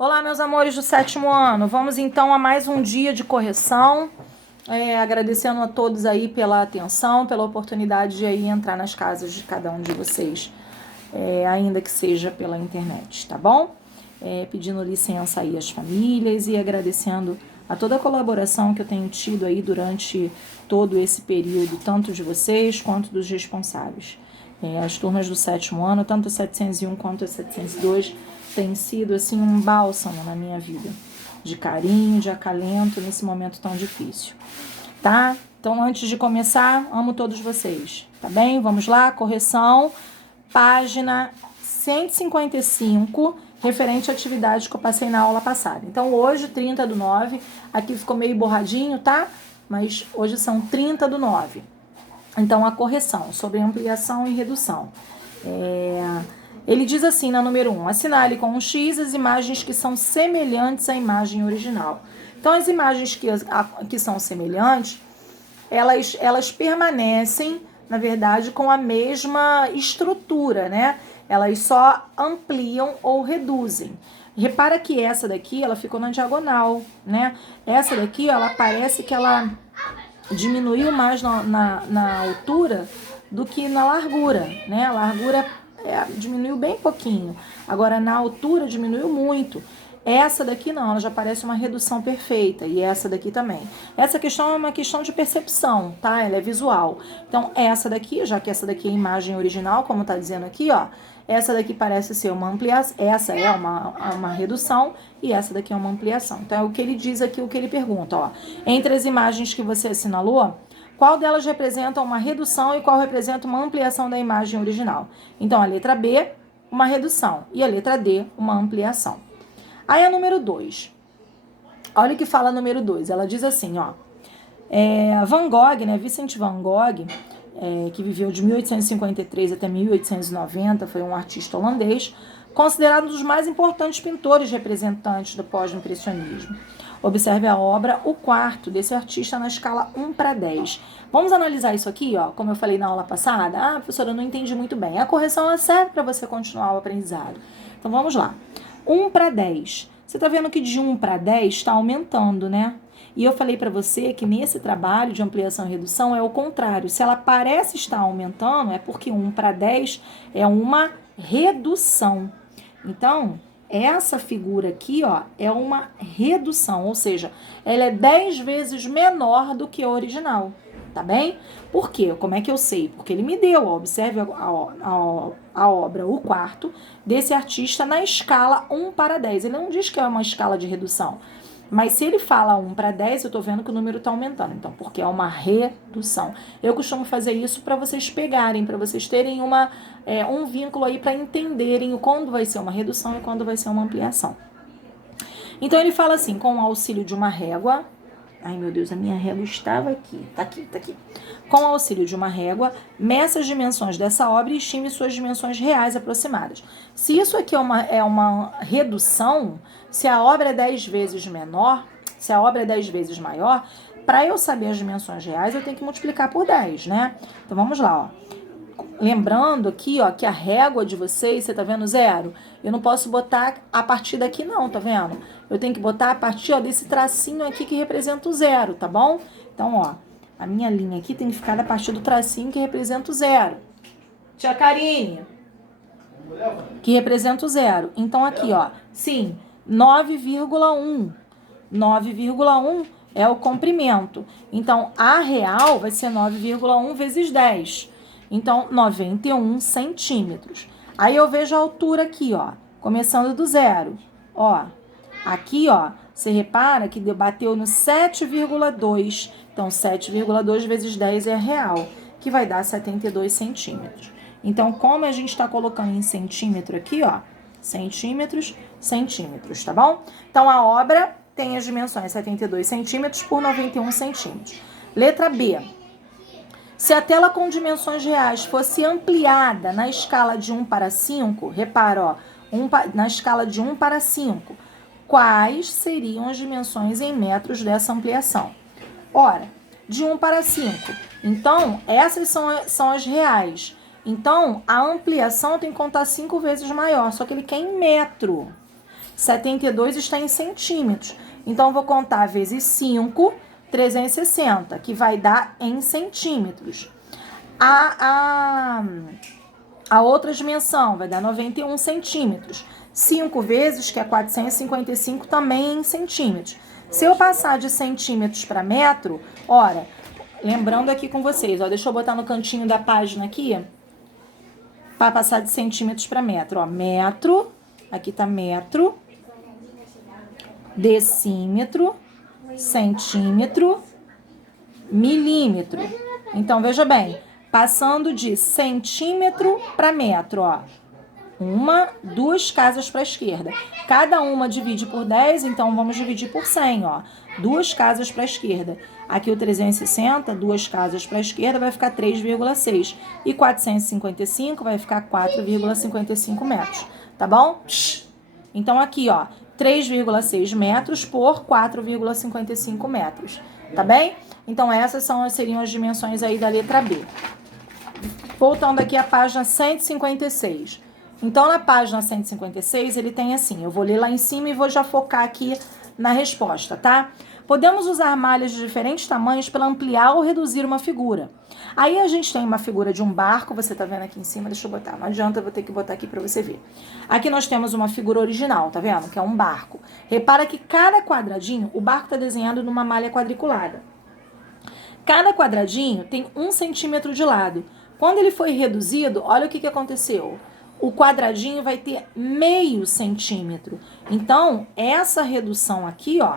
Olá, meus amores do 7º ano. Vamos então a mais um dia de correção. Agradecendo a todos aí pela atenção, pela oportunidade de aí entrar nas casas de cada um de vocês, ainda que seja pela internet, tá bom? Pedindo licença aí às famílias e agradecendo a toda a colaboração que eu tenho tido aí durante todo esse período, tanto de vocês quanto dos responsáveis. As turmas do 7º ano, tanto o 701 quanto o 702, tem sido assim um bálsamo na minha vida, de carinho, de acalento nesse momento tão difícil, tá? Então, antes de começar, amo todos vocês, tá bem? Vamos lá, correção, página 155, referente à atividade que eu passei na aula passada. Então, hoje, 30/9, aqui ficou meio borradinho, tá? Mas hoje são 30/9. Então, a correção sobre ampliação e redução. Ele diz assim na número 1, assinale com um X as imagens que são semelhantes à imagem original. Então, as imagens que são semelhantes, elas permanecem, na verdade, com a mesma estrutura, né? Elas só ampliam ou reduzem. Repara que essa daqui, ela ficou na diagonal, né? Essa daqui, ela parece que ela diminuiu mais na altura do que na largura, né? A largura diminuiu bem pouquinho. Agora, na altura, diminuiu muito. Essa daqui não, ela já parece uma redução perfeita. E essa daqui também. Essa questão é uma questão de percepção, tá? Ela é visual. Então, essa daqui, já que essa daqui é a imagem original, como tá dizendo aqui, ó. Essa daqui parece ser uma ampliação, essa é uma redução e essa daqui é uma ampliação. Então, é o que ele diz aqui, o que ele pergunta, ó. Entre as imagens que você assinalou, qual delas representa uma redução e qual representa uma ampliação da imagem original? Então, a letra B, uma redução, e a letra D, uma ampliação. Aí a número 2. Olha o que fala a número 2. Ela diz assim, ó. Van Gogh, né, Vincent Van Gogh, que viveu de 1853 até 1890, foi um artista holandês, considerado um dos mais importantes pintores representantes do pós-impressionismo. Observe a obra O Quarto, desse artista na escala 1/10. Vamos analisar isso aqui, ó, como eu falei na aula passada. Ah, professora, eu não entendi muito bem. A correção serve para você continuar o aprendizado. Então, vamos lá. 1/10. Você está vendo que de 1/10 está aumentando, né? E eu falei para você que nesse trabalho de ampliação e redução é o contrário. Se ela parece estar aumentando, é porque 1/10 é uma redução. Então, essa figura aqui, ó, é uma redução, ou seja, ela é 10 vezes menor do que a original, tá bem? Por quê? Como é que eu sei? Porque ele me deu, ó, observe a obra O Quarto, desse artista na escala 1/10. Ele não diz que é uma escala de redução, mas se ele fala 1/10, eu tô vendo que o número tá aumentando, então, porque é uma redução. Eu costumo fazer isso para vocês pegarem, para vocês terem um vínculo aí para entenderem quando vai ser uma redução e quando vai ser uma ampliação. Então, ele fala assim, com o auxílio de uma régua. Ai, meu Deus, a minha régua estava aqui. Tá aqui. Com o auxílio de uma régua, meça as dimensões dessa obra e estime suas dimensões reais aproximadas. Se isso aqui é uma redução, se a obra é 10 vezes menor, se a obra é 10 vezes maior, para eu saber as dimensões reais, eu tenho que multiplicar por 10, né? Então, vamos lá, ó. Lembrando aqui, ó, que a régua de vocês, você tá vendo 0? Eu não posso botar a partir daqui não, tá vendo? Eu tenho que botar a partir, ó, desse tracinho aqui que representa o 0, tá bom? Então, ó, a minha linha aqui tem que ficar a partir do tracinho que representa o 0. Tia Karine, que representa o 0. Então, aqui, ó, sim, 9,1. 9,1 é o comprimento. Então, a real vai ser 9,1 vezes 10. Então, 91 centímetros. Aí eu vejo a altura aqui, ó, começando do 0. Ó, aqui, ó, você repara que bateu no 7,2. Então, 7,2 vezes 10 é real, que vai dar 72 centímetros. Então, como a gente está colocando em centímetro aqui, ó, centímetros, tá bom? Então, a obra tem as dimensões 72 centímetros por 91 centímetros. Letra B. Se a tela com dimensões reais fosse ampliada na escala de 1/5, repara, ó, na escala de 1/5, quais seriam as dimensões em metros dessa ampliação? Ora, de 1/5. Então, essas são as reais. Então, a ampliação tem que contar 5 vezes maior, só que ele quer em metro. 72 está em centímetros. Então, eu vou contar vezes 5, 360, que vai dar em centímetros. A outra dimensão vai dar 91 centímetros. 5 vezes, que é 455, também em centímetros. Se eu passar de centímetros para metro, ora, lembrando aqui com vocês, ó, deixa eu botar no cantinho da página aqui, para passar de centímetros para metro. Ó, metro, aqui tá metro, decímetro, centímetro, milímetro. Então, veja bem, passando de centímetro para metro, ó. 2 casas para a esquerda. Cada uma divide por 10, então vamos dividir por 100, ó. 2 casas para a esquerda. Aqui o 360, 2 casas para a esquerda, vai ficar 3,6. E 455 vai ficar 4,55 metros. Tá bom? Então aqui, ó, 3,6 metros por 4,55 metros. Tá bem? Então essas seriam as dimensões aí da letra B. Voltando aqui à página 156. Então, na página 156, ele tem assim, eu vou ler lá em cima e vou já focar aqui na resposta, tá? Podemos usar malhas de diferentes tamanhos para ampliar ou reduzir uma figura. Aí a gente tem uma figura de um barco, você tá vendo aqui em cima, deixa eu botar, não adianta, eu vou ter que botar aqui para você ver. Aqui nós temos uma figura original, tá vendo? Que é um barco. Repara que cada quadradinho, o barco tá desenhado numa malha quadriculada. Cada quadradinho tem 1 centímetro de lado. Quando ele foi reduzido, olha o que aconteceu. O quadradinho vai ter meio centímetro. Então, essa redução aqui, ó,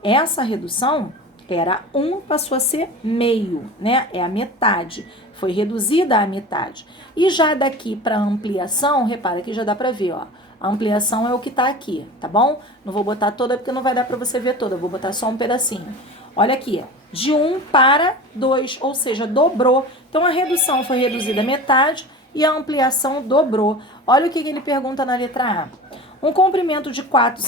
essa redução era 1, passou a ser meio, né? É a metade. Foi reduzida à metade. E já daqui para ampliação, repara que já dá para ver, ó. A ampliação é o que tá aqui, tá bom? Não vou botar toda porque não vai dar para você ver toda. Vou botar só um pedacinho. Olha aqui, ó. De 1 para 2, ou seja, dobrou. Então, a redução foi reduzida à metade e a ampliação dobrou. Olha o que ele pergunta na letra A. Um comprimento de 4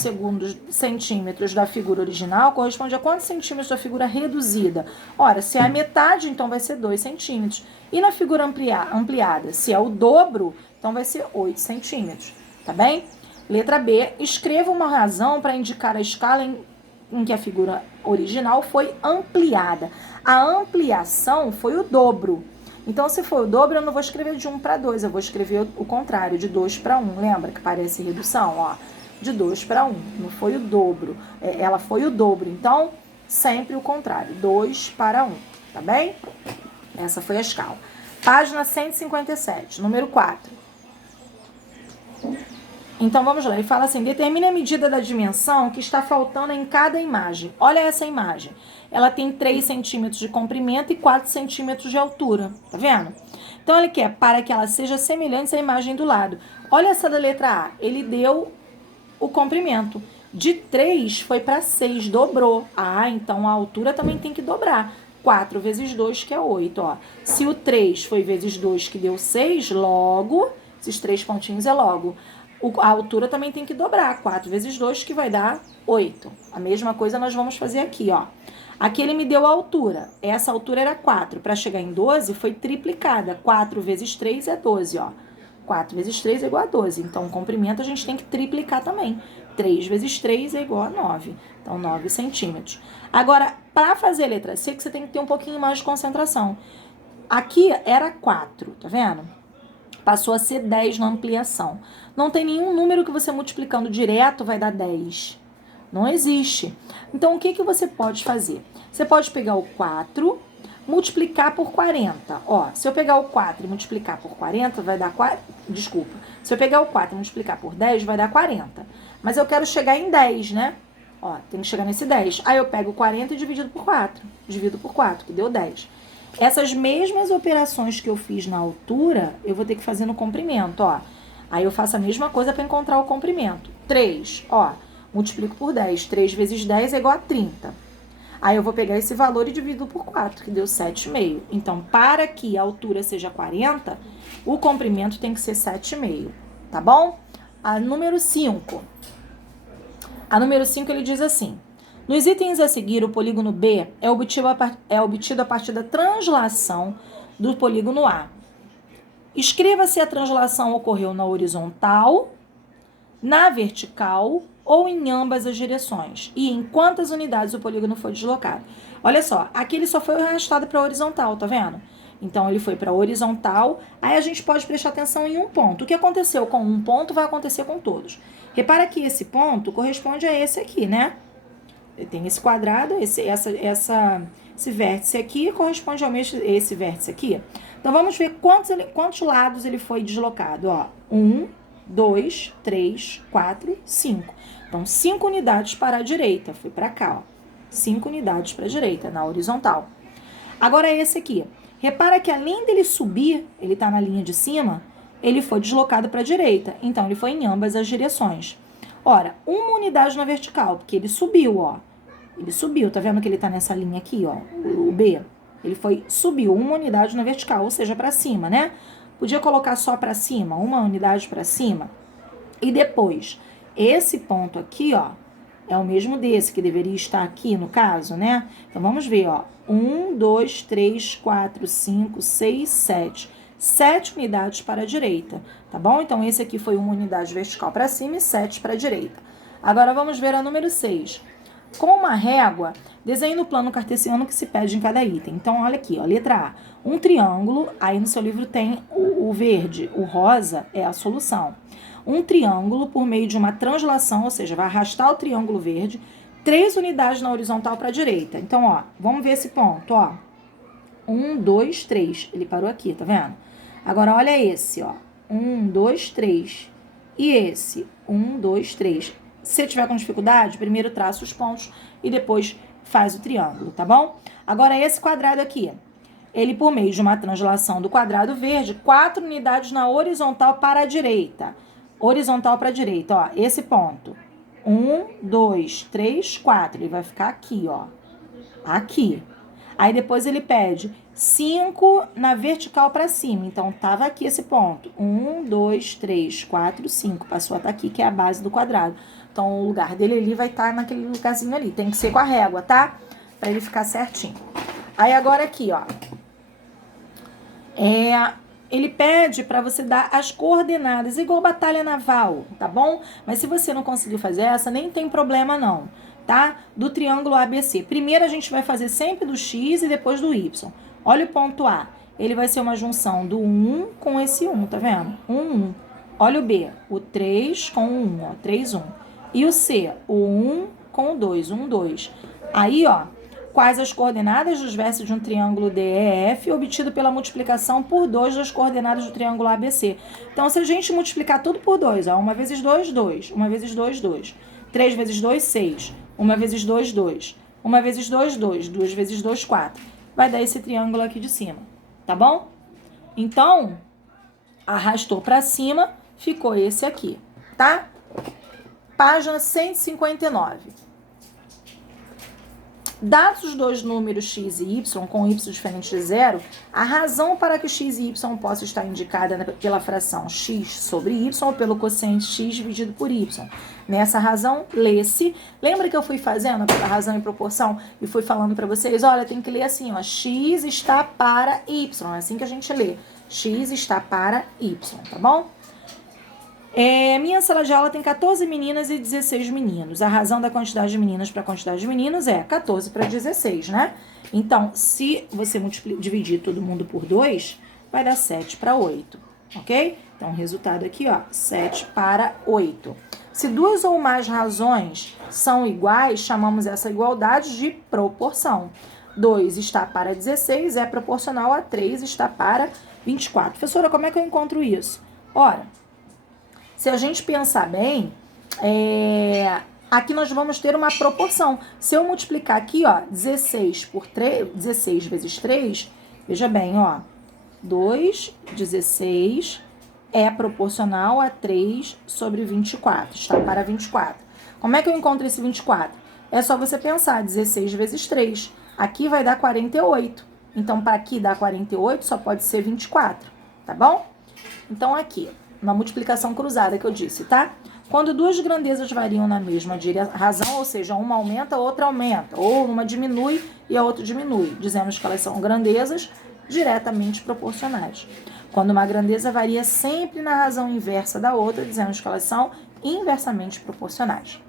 centímetros da figura original corresponde a quantos centímetros da figura reduzida? Ora, se é a metade, então vai ser 2 centímetros. E na figura ampliada, se é o dobro, então vai ser 8 centímetros. Tá bem? Letra B. Escreva uma razão para indicar a escala em que a figura original foi ampliada. A ampliação foi o dobro. Então, se for o dobro, eu não vou escrever de 1 para 2, eu vou escrever o contrário, de 2 para 1. Lembra que parece redução? Ó, de 2 para 1, não foi o dobro. Ela foi o dobro, então, sempre o contrário, 2 para 1, tá bem? Essa foi a escala. Página 157, número 4. Então, vamos lá, ele fala assim, determine a medida da dimensão que está faltando em cada imagem. Olha essa imagem. Ela tem 3 centímetros de comprimento e 4 centímetros de altura, tá vendo? Então, ele quer para que ela seja semelhante à imagem do lado. Olha essa da letra A, ele deu o comprimento. De 3 foi para 6, dobrou. Ah, então a altura também tem que dobrar. 4 vezes 2, que é 8, ó. Se o 3 foi vezes 2, que deu 6, logo, esses 3 pontinhos é logo. A altura também tem que dobrar, 4 vezes 2, que vai dar 8. A mesma coisa nós vamos fazer aqui, ó. Aqui ele me deu a altura. Essa altura era 4. Para chegar em 12, foi triplicada. 4 vezes 3 é 12, ó. 4 vezes 3 é igual a 12. Então, o comprimento a gente tem que triplicar também. 3 vezes 3 é igual a 9. Então, 9 centímetros. Agora, para fazer a letra C, que você tem que ter um pouquinho mais de concentração. Aqui era 4, tá vendo? Passou a ser 10 na ampliação. Não tem nenhum número que você multiplicando direto vai dar 10. Não existe. Então, o que você pode fazer? Você pode pegar o 4, multiplicar por 40. Ó, se eu pegar o 4 e multiplicar por 40, vai dar 4. Desculpa. Se eu pegar o 4 e multiplicar por 10, vai dar 40. Mas eu quero chegar em 10, né? Ó, tem que chegar nesse 10. Aí eu pego o 40 e divido por 4. Divido por 4, que deu 10. Essas mesmas operações que eu fiz na altura, eu vou ter que fazer no comprimento, ó. Aí eu faço a mesma coisa para encontrar o comprimento. 3, ó, multiplico por 10. 3 vezes 10 é igual a 30. Aí eu vou pegar esse valor e divido por 4, que deu 7,5. Então, para que a altura seja 40, o comprimento tem que ser 7,5, tá bom? A número 5. A número 5 ele diz assim: nos itens a seguir, o polígono B é obtido a partir da translação do polígono A. Escreva se a translação ocorreu na horizontal, na vertical ou em ambas as direções. E em quantas unidades o polígono foi deslocado. Olha só, aqui ele só foi arrastado para a horizontal, tá vendo? Então, ele foi para a horizontal. Aí a gente pode prestar atenção em um ponto. O que aconteceu com um ponto vai acontecer com todos. Repara que esse ponto corresponde a esse aqui, né? Tem esse quadrado, esse vértice aqui corresponde ao mesmo esse vértice aqui. Então, vamos ver quantos lados ele foi deslocado. Ó, 1, 2, 3, 4, 5. Então, 5 unidades para a direita. Fui para cá, ó. 5 unidades para a direita, na horizontal. Agora, esse aqui. Repara que além dele subir, ele está na linha de cima, ele foi deslocado para a direita. Então, ele foi em ambas as direções. Ora, uma unidade na vertical, porque ele subiu, ó. Ele subiu, tá vendo que ele tá nessa linha aqui, ó, o B. Ele subiu uma unidade na vertical, ou seja, para cima, né? Podia colocar só para cima, uma unidade para cima. E depois, esse ponto aqui, ó, é o mesmo desse, que deveria estar aqui no caso, né? Então, vamos ver, ó. 1, 2, 3, 4, 5, 6, 7. 7 unidades para a direita, tá bom? Então, esse aqui foi uma unidade vertical para cima e 7 para a direita. Agora, vamos ver a número 6. Com uma régua, desenhe no plano cartesiano que se pede em cada item. Então, olha aqui, ó, letra A. Um triângulo, aí no seu livro tem o verde, o rosa é a solução. Um triângulo por meio de uma translação, ou seja, vai arrastar o triângulo verde, 3 unidades na horizontal para a direita. Então, ó, vamos ver esse ponto, ó. 1, 2, 3. Ele parou aqui, tá vendo? Agora, olha esse, ó. 1, 2, 3. E esse, 1, 2, 3. Se tiver com dificuldade, primeiro traça os pontos e depois faz o triângulo, tá bom? Agora, esse quadrado aqui. Ele, por meio de uma translação do quadrado verde, 4 unidades na horizontal para a direita. Horizontal para a direita, ó. Esse ponto. 1, 2, 3, 4. Ele vai ficar aqui, ó. Aqui. Aí depois ele pede 5 na vertical para cima. Então, tava aqui esse ponto. 1, 2, 3, 4, 5. Passou até aqui, que é a base do quadrado. Então, o lugar dele ali vai estar naquele lugarzinho ali. Tem que ser com a régua, tá? Para ele ficar certinho. Aí, agora aqui, ó. Ele pede para você dar as coordenadas, igual batalha naval, tá bom? Mas se você não conseguiu fazer essa, nem tem problema não, tá? Do triângulo ABC. Primeiro a gente vai fazer sempre do X e depois do Y. Olha o ponto A. Ele vai ser uma junção do 1 com esse 1, tá vendo? 1, 1. Olha o B. O 3 com o 1, ó. 3, 1. E o C. O 1 com o 2, 1, 2. Aí, ó. Quais as coordenadas dos vértices de um triângulo DEF obtido pela multiplicação por 2 das coordenadas do triângulo ABC. Então, se a gente multiplicar tudo por 2, ó, 1 vezes 2, 2. 1 vezes 2, 2. 3 vezes 2, 6. 1 vezes 2, 2. 1 vezes 2, 2. 2 vezes 2, 4. Vai dar esse triângulo aqui de cima, tá bom? Então, arrastou para cima, ficou esse aqui, tá? Página 159. Dados os dois números x e y, com y diferente de zero, a razão para que x e y possam estar indicada pela fração x sobre y ou pelo quociente x dividido por y. Nessa razão, lê-se. Lembra que eu fui fazendo a razão em proporção e fui falando para vocês? Olha, tem que ler assim, ó, x está para y. É assim que a gente lê. X está para y, tá bom? Minha sala de aula tem 14 meninas e 16 meninos. A razão da quantidade de meninas para a quantidade de meninos é 14 para 16, né? Então, se você dividir todo mundo por 2, vai dar 7 para 8, ok? Então, o resultado aqui, ó, 7 para 8. Se duas ou mais razões são iguais, chamamos essa igualdade de proporção. 2 está para 16 é proporcional a 3 está para 24. Professora, como é que eu encontro isso? Ora, se a gente pensar bem, aqui nós vamos ter uma proporção. Se eu multiplicar aqui, ó, 16 por 3, 16 vezes 3, veja bem, ó, 2, 16 é proporcional a 3 sobre 24, está para 24. Como é que eu encontro esse 24? É só você pensar, 16 vezes 3. Aqui vai dar 48. Então, para aqui dar 48, só pode ser 24, tá bom? Então, aqui, uma multiplicação cruzada que eu disse, tá? Quando duas grandezas variam na mesma razão, ou seja, uma aumenta, a outra aumenta, ou uma diminui e a outra diminui, dizemos que elas são grandezas diretamente proporcionais. Quando uma grandeza varia sempre na razão inversa da outra, dizemos que elas são inversamente proporcionais.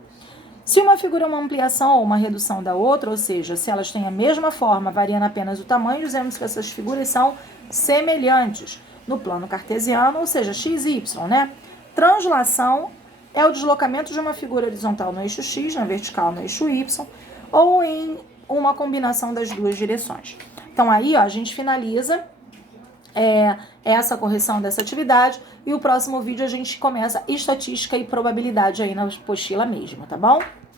Se uma figura é uma ampliação ou uma redução da outra, ou seja, se elas têm a mesma forma, variando apenas o tamanho, dizemos que essas figuras são semelhantes no plano cartesiano, ou seja, x e y, né? Translação é o deslocamento de uma figura horizontal no eixo x, na vertical no eixo y, ou em uma combinação das duas direções. Então aí, ó, a gente finaliza essa correção dessa atividade e o próximo vídeo a gente começa estatística e probabilidade aí na apostila mesmo, tá bom?